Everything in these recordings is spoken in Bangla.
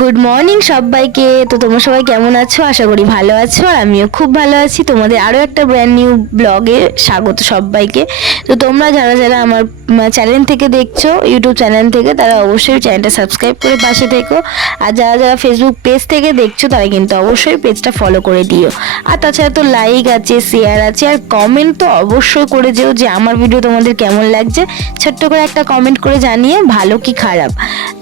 গুড মর্নিং সবাইকে। তো তোমরা সবাই কেমন আছো? আশা করি ভালো আছো, আর আমিও খুব ভালো আছি। তোমাদের আরও একটা ব্র্যান্ড নিউ ব্লগে স্বাগত সবাইকে। তো তোমরা যারা যারা আমার চ্যানেল থেকে দেখছ ইউটিউব চ্যানেল থেকে, তারা অবশ্যই চ্যানেলটা সাবস্ক্রাইব করে পাশে থেকো। আর যারা যারা ফেসবুক পেজ থেকে দেখছ, তারা কিন্তু অবশ্যই পেজটা ফলো করে দিও। আর তাছাড়া তো লাইক আছে শেয়ার আছে, আর কমেন্ট তো অবশ্যই করে যেও যে আমার ভিডিও তোমাদের কেমন লাগছে। ছোট্ট করে একটা কমেন্ট করে জানিয়ে ভালো কি খারাপ।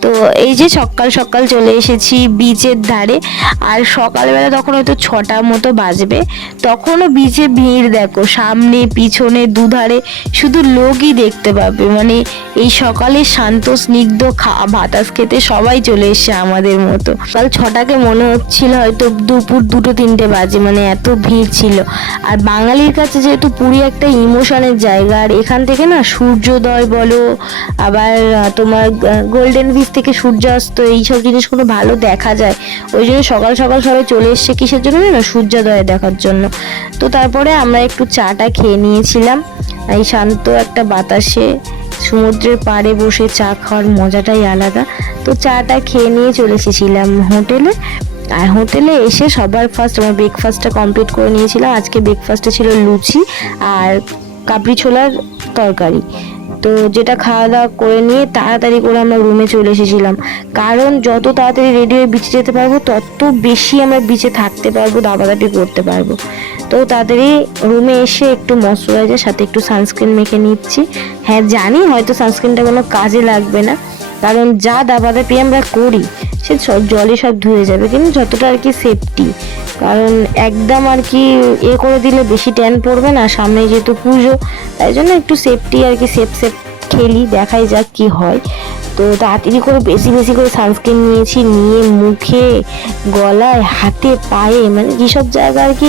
তো এই যে সকাল সকাল চলে এসেছি বিচের ধারে, আর সকালবেলা তখন হয়তো ছটা মতো বাজবে। তখনও বিচে ভিড় দেখো, সামনে, পিছনে, দুধারে, শুধু লোকই দেখতে পাবে। মানে এই সকালে শান্ত, স্নিগ্ধ খা- বাতাস খেতে সবাই চলে এসছে আমাদের মতো। কাল ছটাকে মনে হচ্ছিল হয়তো দুপুর দুটো, তিনটে বাজে মানে এত ভিড় ছিল। আর বাঙালির কাছে যেহেতু পুরী একটা ইমোশনের জায়গা, আর এখান থেকে না সূর্যোদয় বলো, আবার তোমার গোল্ডেন বিচ থেকে সূর্যাস্ত, এইসব জিনিসগুলো ভালো দেখা যায়। ওই জন্য সকাল সকাল সবাই চলে এসছে কিসের জন্য না সূর্যোদয় দেখার জন্য। তো তারপরে আমরা একটু চাটা খেয়ে নিয়েছিলাম। এই শান্ত একটা বাতাসে সমুদ্রের পাড়ে বসে চা খাওয়ার মজাটাই আলাদা। তো চাটা খেয়ে নিয়ে চলে এসেছিলাম হোটেলে। আর হোটেলে এসে সবার ফার্স্ট আমার ব্রেকফাস্টটা কমপ্লিট করে নিয়েছিলাম। আজকে ব্রেকফাস্টে ছিল লুচি আর কাবলি ছোলার তরকারি। তো যেটা খাওয়া দাওয়া করে নিয়ে তাড়াতাড়ি করে আমরা রুমে চলে এসেছিলাম। কারণ যত তাড়াতাড়ি রেডি হয়ে বিচে যেতে পারব, তত বেশি আমরা বিচে থাকতে পারব, দাবাদাবি করতে পারব। তো তাড়াতাড়ি রুমে এসে একটু ময়শ্চারাইজার সাথে একটু সানস্ক্রিন মেখে নিচ্ছি। হ্যাঁ জানি হয়তো সানস্ক্রিনটা কোনো কাজে লাগবে না। কারণ যা দাবাদাবি আমরা করি, সে জলে সব ধুয়ে যাবে। কিন্তু যতটা আর কি সেফটি কারণ একদম আর কি এ করে দিলে বেশি ট্যান পড়বে না, সামনে যেহেতু পুজো, তাই জন্য একটু সেফটি আর কি সেফ সেফ খেলি, দেখাই যাক কি হয়। তো তাড়াতাড়ি করে বেশি বেশি করে সানস্ক্রিন নিয়েছি, নিয়ে মুখে, গলায়, হাতে, পায়ে মানে যেসব জায়গা আর কি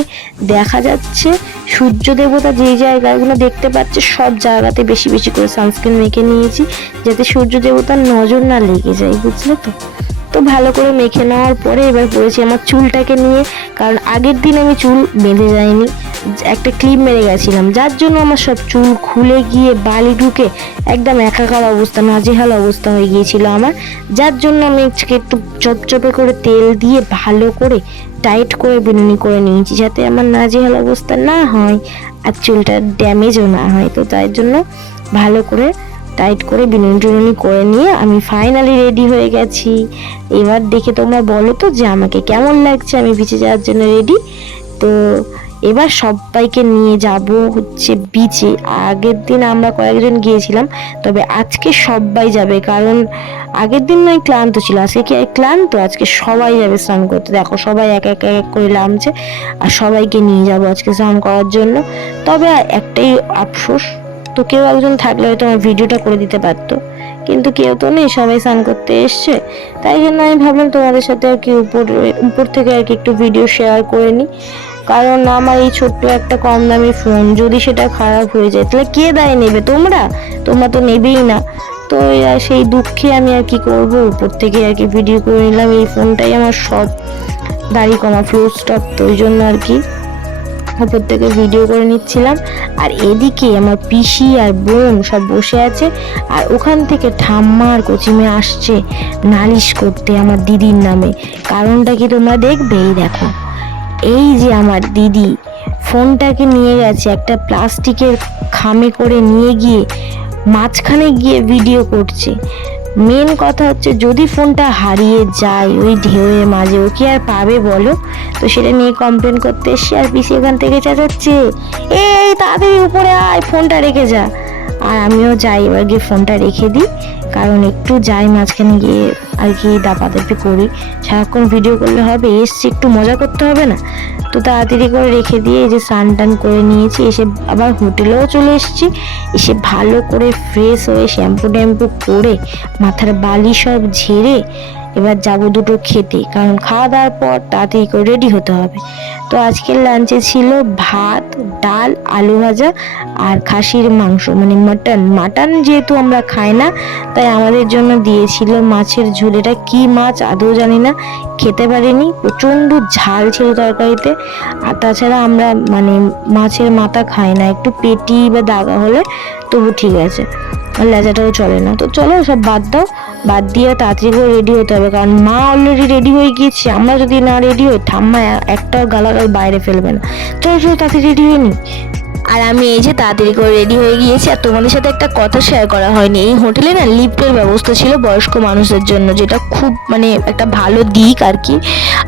দেখা যাচ্ছে, সূর্য দেবতা যেই জায়গাগুলো দেখতে পাচ্ছে, সব জায়গাতে বেশি বেশি করে সানস্ক্রিন মেখে নিয়েছি, যাতে সূর্য দেবতার নজর না লেগে যায়, বুঝলে তো? তো ভালো করে মেখে নেওয়ার পরে এবার পড়েছি আমার চুলটাকে নিয়ে, কারণ আগের দিন আমি চুল বেঁধে যাইনি। একটা ক্লিপ মেরে গেছিলাম, যার জন্য আমার সব চুল খুলে গিয়ে বালি ঢুকে একদম একাকার অবস্থা, নাজেহাল অবস্থা হয়ে গিয়েছিল আমার। যার জন্য আমি একটু চপচপে করে তেল দিয়ে ভালো করে টাইট করে বিনুনি করে নিয়েছি, যাতে আমার নাজেহাল অবস্থা না হয় আর চুলটা ড্যামেজও না হয়। তো তাই জন্য ভালো করে টাইট করে বিনুনি টিনুনি করে নিয়ে আমি ফাইনালি রেডি হয়ে গেছি। এবার দেখে তোমরা বলো তো যে আমাকে কেমন লাগছে আমি বিচে যাওয়ার জন্য রেডি তো এবার সবাইকে নিয়ে যাব হচ্ছে বিচে আগের দিন আমরা কয়েকজন গিয়েছিলাম, তবে আজকে সবাই যাবে, কারণ আগের দিন নয়, ক্লান্ত ছিল। আজকে কি ক্লান্ত? আজকে সবাই যাবে স্নান করতে। দেখো, সবাই এক এক এক করে নামছে, আর সবাইকে নিয়ে যাব আজকে স্নান করার জন্য। তবে একটাই আফসোস তো কেউ একজন থাকলে হয়তো আমার ভিডিওটা করে দিতে পারতো। কিন্তু কেউ তো নেই, সবাই স্নান করতে এসছে। তাই জন্য আমি ভাবলাম তোমাদের সাথে আর কি উপর উপর থেকে আর কি একটু ভিডিও শেয়ার করে নিই। কারণ আমার এই ছোট্ট একটা কম দামি ফোন যদি সেটা খারাপ হয়ে যায়, তাহলে কে দায় নেবে? তোমরা? তোমরা তো নেবেই না। তো সেই দুঃখে আমি আর কি করব? উপর থেকে আর কি ভিডিও করে নিলাম। এই ফোনটাই আমার সব দাড়ি কমা ফ্লো স্টপ তো ওই জন্য আর কি থেকে ভিডিও করে নিচ্ছিলাম। আর এদিকে আমার পিসি আর বোন সব বসে আছে, আর ওখান থেকে ঠাম্মা আর কচিমে আসছে নালিশ করতে আমার দিদির নামে। কারণটা কি তোমরা দেখবে? এই দেখো। এই যে আমার দিদি, ফোনটাকে নিয়ে গেছে একটা প্লাস্টিকের খামে করে নিয়ে গিয়ে মাঝখানে গিয়ে ভিডিও করছে। মেন কথা হচ্ছে যদি ফোনটা হারিয়ে যায় ওই ঢেউয়ের মাঝে, ও কি আর পাবে বলো? তো সেটা নিয়ে কমপ্লেন করতে এসছি আর পিসি ওখান থেকে চেঁচাচ্ছে। এই, তাড়াতাড়ি উপরে আয়, ফোনটা রেখে যা। আর আমিও যাই, এবার গিয়ে ফোনটা রেখে দিই। কারণ একটু যাই মাঝখানে গিয়ে আর কি দাপাদাপি করি। সারাক্ষণ ভিডিও করলে হবে, এসছি একটু মজা করতে হবে না? তো তাড়াতাড়ি করে রেখে দিয়ে এই যে স্নান টান করে নিয়েছি, এসে আবার হোটেলেও চলে এসেছি। এসে ভালো করে ফ্রেশ হয়ে শ্যাম্পু ট্যাম্পু করে, মাথার বালি সব ঝেড়ে এবার যাব দুটো খেতে। কারণ খাওয়া দাওয়ার পর তাড়াতাড়ি করে রেডি হতে হবে। তো আজকের লাঞ্চে ছিল ভাত, ডাল, আলু ভাজা আর খাসির মাংস। মানে মাটন মাটন যেহেতু আমরা খাই না, তাই আমাদের জন্য দিয়েছিল মাছের ঝোল এটা কী মাছ আদৌ জানি না, খেতে পারিনি। প্রচণ্ড ঝাল ছিল তরকারিতে। আর তাছাড়া আমরা মানে মাছের মাথা খাই না, একটু পেটি বা দাগা হলে তবু ঠিক আছে। আর লেজাটাও চলে না। তো চলো সব বাদ দাও। বাদ দিয়ে তাড়াতাড়ি করে রেডি হতে হবে। কারণ মা অলরেডি রেডি হয়ে গিয়েছে। আমরা যদি না রেডি হই, ঠাম্মা একটা গালাগাল বাইরে ফেলবে না। চলো চলো তাকে রেডি হয়ে নি। আর আমি এই যে তাড়াতাড়ি করে রেডি হয়ে গিয়েছি, আর তোমাদের সাথে একটা কথা শেয়ার করা হয়নি। এই হোটেলে না লিফটের ব্যবস্থা ছিল বয়স্ক মানুষদের জন্য, যেটা খুব মানে একটা ভালো দিক আর কি।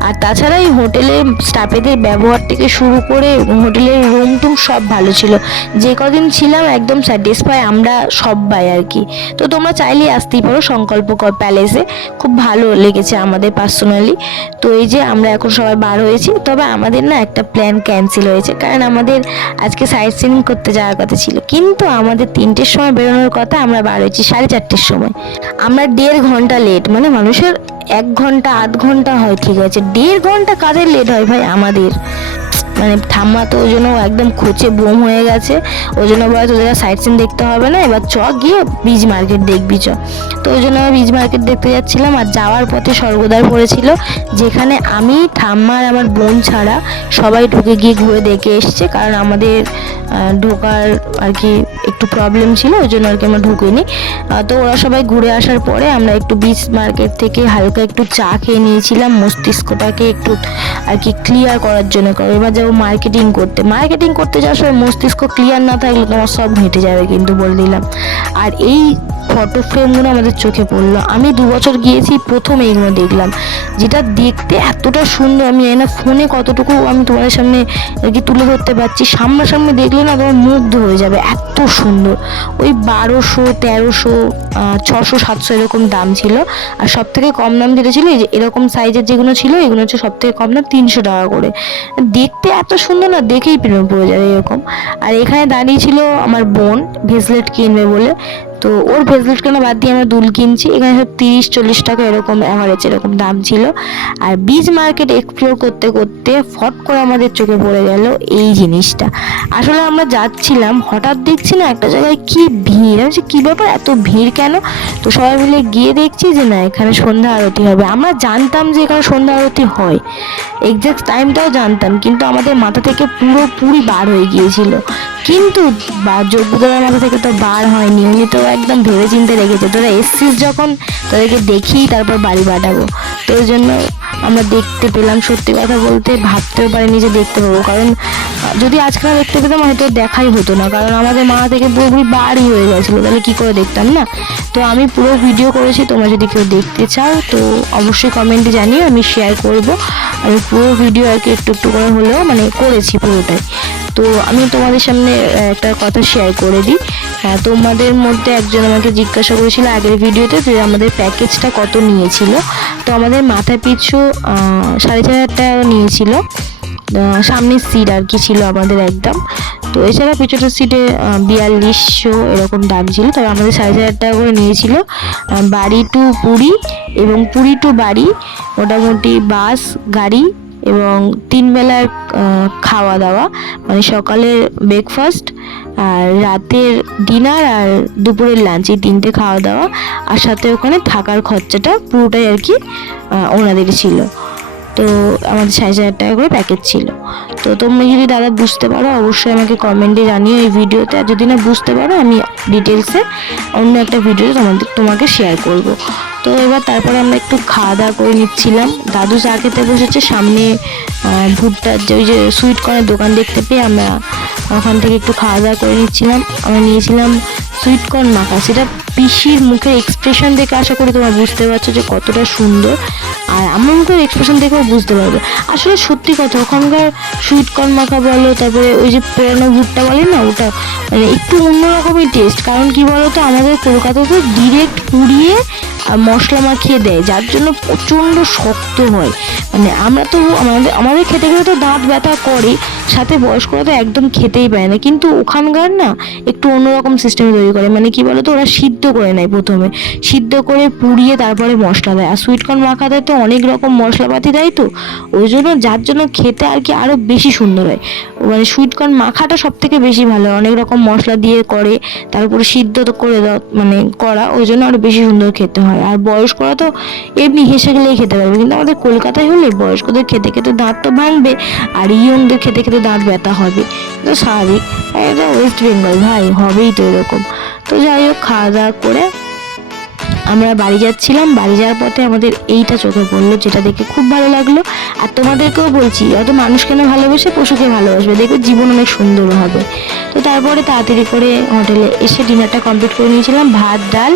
আর তাছাড়া এই হোটেলের স্টাফেদের ব্যবহার থেকে শুরু করে হোটেলের রুম টুম সব ভালো ছিল। যে কদিন ছিলাম একদম স্যাটিসফাই আমরা সবাই আর কি। তো তোমরা চাইলেই আসতেই পারো সংকল্প কর প্যালেসে খুব ভালো লেগেছে আমাদের পার্সোনালি তো এই যে আমরা এখন সবাই বার হয়েছি, তবে আমাদের না একটা প্ল্যান ক্যান্সেল হয়েছে। কারণ আমাদের আজকে সিন করতে যাওয়ার কথা ছিল। কিন্তু আমাদের তিনটের সময় বেরোনোর কথা আমরা বার হয়েছি সাড়ে চারটের সময়। আমরা দেড় ঘণ্টা লেট মানে মানুষের এক ঘণ্টা, আধ ঘণ্টা হয়, ঠিক আছে। দেড় ঘণ্টা কাজের লেট হয় ভাই আমাদের। মানে ঠাম্মা তো ওই জন্য একদম খুঁচে বোম হয়ে গেছে। ওই জন্য বলে তোদের সাইড সিন দেখতে হবে না, এবার চ গিয়ে বীজ মার্কেট দেখবি, চ। তো ওই জন্য আমি বীজ মার্কেট দেখতে যাচ্ছিলাম আর যাওয়ার পথে স্বর্গদ্বার পড়েছিল, যেখানে আমি, ঠাম্মা আর আমার বোন ছাড়া সবাই ঢুকে গিয়ে ঘুরে দেখে এসছে। কারণ আমাদের ঢোকার আর কি একটু প্রবলেম ছিল, ওই জন্য আর কি আমরা ঢুকিনি। তো ওরা সবাই ঘুরে আসার পরে আমরা একটু বিচ মার্কেট থেকে হালকা একটু চা খেয়ে নিয়েছিলাম, মস্তিষ্কটাকে একটু আর কি ক্লিয়ার করার জন্য। কারণ এবার যাব মার্কেটিং করতে। মার্কেটিং করতে যাওয়ার সময় মস্তিষ্ক ক্লিয়ার না থাকলে তোমার সব হেঁটে যাবে কিন্তু বলে দিলাম। আর এই ফটো ফ্রেমগুলো আমাদের চোখে পড়ল। আমি দু বছর গিয়েছি, প্রথম এইগুলো দেখলাম। যেটা দেখতে এতটা সুন্দর, আমি জানি না ফোনে কতটুকু আমি তোমাদের সামনে আর কি তুলে ধরতে পারছি। সামনাসামনি দেখলে না তোমার মুগ্ধ হয়ে যাবে, এত সুন্দর। ওই বারোশো, তেরোশো ছশো, সাতশো এরকম দাম ছিল। আর সব থেকে কম দাম যেটা ছিল এরকম সাইজের যেগুলো ছিল, এগুলো হচ্ছে সব থেকে কম দাম তিনশো টাকা করে। দেখতে এত সুন্দর না, দেখেই প্রেমে পড়ে যাবে এরকম। আর এখানে দাঁড়িয়ে ছিল আমার বোন, ভেসলেট কিনবে বলে। তো ওর ভেসলেট কেনা বাদ দিয়ে আমরা দুল কিনছি। এখানে সব তিরিশ চল্লিশ টাকা এরকম অ্যাভারেজ এরকম দাম ছিল। আর বীজ মার্কেট এক্সপ্লোর করতে করতে ফট করে আমাদের চোখে পড়ে গেল এই জিনিসটা। আসলে আমরা যাচ্ছিলাম হঠাৎ দেখছি না একটা জায়গায় কি ভিড়। বলছি, কি ব্যাপার? এত ভিড় কেন? তো সবাই মিলে গিয়ে দেখছি যে না এখানে সন্ধ্যা আরতি হবে। আমরা জানতাম যে এখানে সন্ধ্যা আরতি হয়। এক্সাক্ট টাইমটাও জানতাম কিন্তু আমাদের মাথা থেকে পুরোপুরি বার হয়ে গিয়েছিল। কিন্তু যোগ্যতার মাথা থেকে তো বার হয়নি। উনি তো একদম ভেবে চিন্তে রেখেছে। তোরা এসছিস যখন, তোদেরকে দেখি তারপর বাড়ি পাঠাবো। তো ওই জন্য আমরা দেখতে পেলাম। সত্যি কথা বলতে ভাবতেও পারিনি যে দেখতে পাবো। কারণ, যদি আজকাল দেখতে পেতাম, হয়তো দেখাই হতো না। কারণ আমাদের মা থেকে পুরোপুরি বাড়ি হয়ে গেছিল। তাহলে কি করে দেখতাম না? তো আমি পুরো ভিডিও করেছি। তোমরা যদি কেউ দেখতে চাও, তো অবশ্যই কমেন্টে জানিও। আমি শেয়ার করব। আমি পুরো ভিডিও আর কি একটু একটু করে হলেও মানে করেছি পুরোটাই। তো আমি তোমাদের সামনে একটা কথা শেয়ার করে দিই। হ্যাঁ তোমাদের মধ্যে একজন আমাকে জিজ্ঞাসা করেছিল আগের ভিডিওতে যে আমাদের প্যাকেজটা কত নিয়েছিল। তো আমাদের মাথা পিছু সাড়ে চার হাজার টাকা নিয়েছিল। আহ, সামনের সিট আর কি ছিল আমাদের একদম। তো এছাড়া পিছনের সিটে বিয়াল্লিশশো এরকম দাম ছিল। তবে আমাদের সাড়ে চার টাকা করে নিয়েছিল। বাড়ি টু পুরী এবং পুরী টু বাড়ি মোটামুটি বাস গাড়ি এবং তিন বেলার খাওয়া দাওয়া মানে সকালের ব্রেকফাস্ট আর রাতের ডিনার আর দুপুরের লাঞ্চ এই তিনটে খাওয়া দাওয়া আর সাথে ওখানে থাকার খরচাটা পুরোটাই আর কি আহ, ওনাদেরই ছিল। তো আমাদের সাড়ে চার টাকা করে প্যাকেজ ছিল। তো তোমরা যদি দাদা বুঝতে পারো অবশ্যই আমাকে কমেন্টে জানিও এই ভিডিওতে। আর যদি না বুঝতে পারো আমি ডিটেলসে অন্য একটা ভিডিও তোমাদের তোমাকে শেয়ার করব। তো এবার তারপরে আমরা একটু খাওয়া দাওয়া করে নিচ্ছিলাম। দাদু চা খেতে বসেছে, সামনে ভুট্টার যে ওই যে সুইট কর্নের দোকান দেখতে পেয়ে আমরা ওখান থেকে একটু খাওয়া দাওয়া করে নিচ্ছিলাম। আমরা নিয়েছিলাম সুইট কর্ন মাখা। সেটা পিসির মুখের এক্সপ্রেশন দেখে আশা করি তোমরা বুঝতে পারছ যে কতটা সুন্দর। আর আমার মুখের এক্সপ্রেশন দেখেও বুঝতে পারবে। আসলে সত্যি কথা, ওখানকার সুইট কর্ন মাখা বলো, তারপরে ওই যে পুরানো ভুট্টা বলে না, ওটা মানে একটু অন্যরকমই টেস্ট কারণ কি বলতো, আমাদের কলকাতাতে ডিরেক্ট পুড়িয়ে মশলা মাখিয়ে দেয়, যার জন্য প্রচণ্ড শক্ত হয়। মানে আমরা তো আমাদের আমাদের খেতে গেলে তো দাঁত ব্যথা করে, সাথে বয়স্করা তো একদম খেতেই পায় না। কিন্তু ওখানকার না একটু অন্যরকম সিস্টেমে তৈরি করে। মানে কি বলতো, ওরা সিদ্ধ করে নেয় প্রথমে। সিদ্ধ করে পুড়িয়ে তারপরে মশলা দেয়। আর সুইটকর্ন মাখাতে তো অনেক রকম মশলাপাতি দেয় তো, ওই জন্য যার জন্য খেতে আর কি আরও বেশি সুন্দর হয়। মানে সুইটকর্ন মাখাটা সব থেকে বেশি ভালো অনেক রকম মশলা দিয়ে করে তারপরে সিদ্ধ তো করে দাও মানে করা, ওই জন্য আরও বেশি সুন্দর খেতে হয়। আর বয়স্করা তো এমনি হেসে গেলেই খেতে পারবে, কিন্তু আমাদের কলকাতায় হলে বয়স্কদের খেতে খেতে দাঁত তো ভাঙবে, আর ইয়ংদের খেতে খেতে দাঁত ব্যথা হবে। তো স্বাভাবিক। এটা ওয়েস্ট বেঙ্গল ভাই, হবেই তো এরকম। তো যাই হোক খাওয়া দাওয়া করে আমরা বাড়ি যাচ্ছিলাম, বাড়ি যাওয়ার পথে আমাদের এইটা চোখে পড়ল, যেটা দেখে খুব ভালো লাগল। আর তোমাদেরকেও বলছি অত মানুষ কেন ভালোবেসে পশুকে ভালোবাসবে? দেখবে জীবন অনেক সুন্দর হবে। তো তারপরে তাড়াতাড়ি করে হোটেলে এসে ডিনারটা কমপ্লিট করে নিয়েছিলাম, ভাত, ডাল,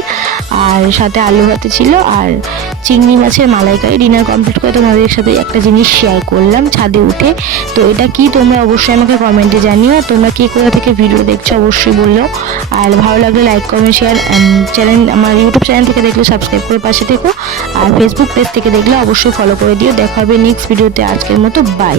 আর সাথে আলু ভাতে ছিল, আর চিংড়ি মাছের মালাইকারি। ডিনার কমপ্লিট করে তোমাদের সাথে একটা জিনিস শেয়ার করলাম ছাদে উঠে। তো এটা কি? তোমরা অবশ্যই আমাকে কমেন্টে জানিও। তোমরা কি কোথা থেকে ভিডিও দেখছ, অবশ্যই বলল আর ভালো লাগলে লাইক কমেন্ট শেয়ার চ্যানেল আমার ইউটিউব চ্যানেল থেকে দেখলে সাবস্ক্রাইব করে পাশে থেকো। আর ফেসবুক পেজ থেকে দেখলে অবশ্যই ফলো করে দিও। দেখা হবে নেক্সট ভিডিওতে আজকের মতো বাই